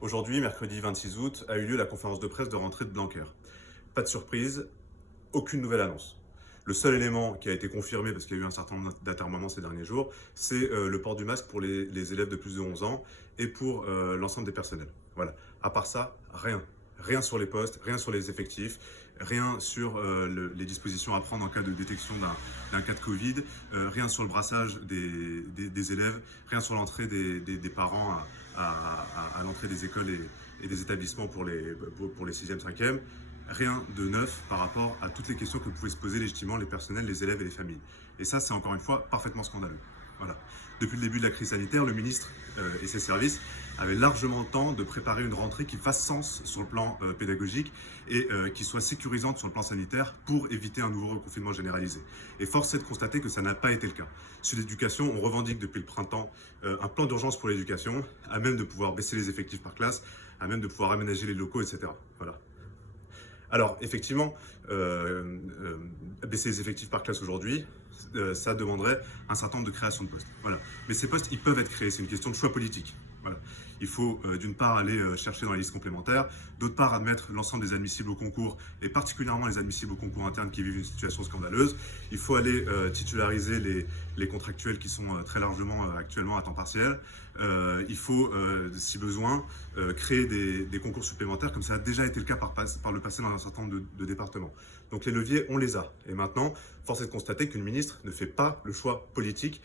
Aujourd'hui, mercredi 26 août, a eu lieu la conférence de presse de rentrée de Blanquer. Pas de surprise, aucune nouvelle annonce. Le seul élément qui a été confirmé, parce qu'il y a eu un certain nombre d'atermoiements ces derniers jours, c'est le port du masque pour les élèves de plus de 11 ans et pour l'ensemble des personnels. Voilà. À part ça, rien. Rien sur les postes, rien sur les effectifs, rien sur les dispositions à prendre en cas de détection d'un cas de Covid, rien sur le brassage des élèves, rien sur l'entrée des parents à l'entrée des écoles et des établissements pour les 6e, 5e. Rien de neuf par rapport à toutes les questions que pouvaient se poser légitimement les personnels, les élèves et les familles. Et ça, c'est encore une fois parfaitement scandaleux. Voilà. Depuis le début de la crise sanitaire, le ministre et ses services avaient largement le temps de préparer une rentrée qui fasse sens sur le plan pédagogique et qui soit sécurisante sur le plan sanitaire pour éviter un nouveau reconfinement généralisé. Et force est de constater que ça n'a pas été le cas. Sur l'éducation, on revendique depuis le printemps un plan d'urgence pour l'éducation, à même de pouvoir baisser les effectifs par classe, à même de pouvoir aménager les locaux, etc. Voilà. Alors, effectivement, baisser les effectifs par classe aujourd'hui, ça demanderait un certain nombre de créations de postes. Voilà. Mais ces postes, ils peuvent être créés, c'est une question de choix politique. Voilà. Il faut d'une part aller chercher dans la liste complémentaire, d'autre part admettre l'ensemble des admissibles au concours, et particulièrement les admissibles au concours interne qui vivent une situation scandaleuse. Il faut aller titulariser les contractuels qui sont très largement actuellement à temps partiel. Il faut, si besoin, créer des concours supplémentaires, comme ça a déjà été le cas par le passé dans un certain nombre de départements. Donc les leviers, on les a. Et maintenant, force est de constater qu'une ministre ne fait pas le choix politique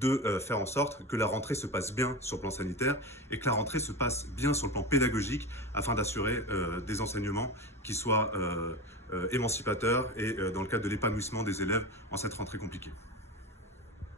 de faire en sorte que la rentrée se passe bien sur le plan sanitaire et que la rentrée se passe bien sur le plan pédagogique afin d'assurer des enseignements qui soient émancipateurs et dans le cadre de l'épanouissement des élèves en cette rentrée compliquée.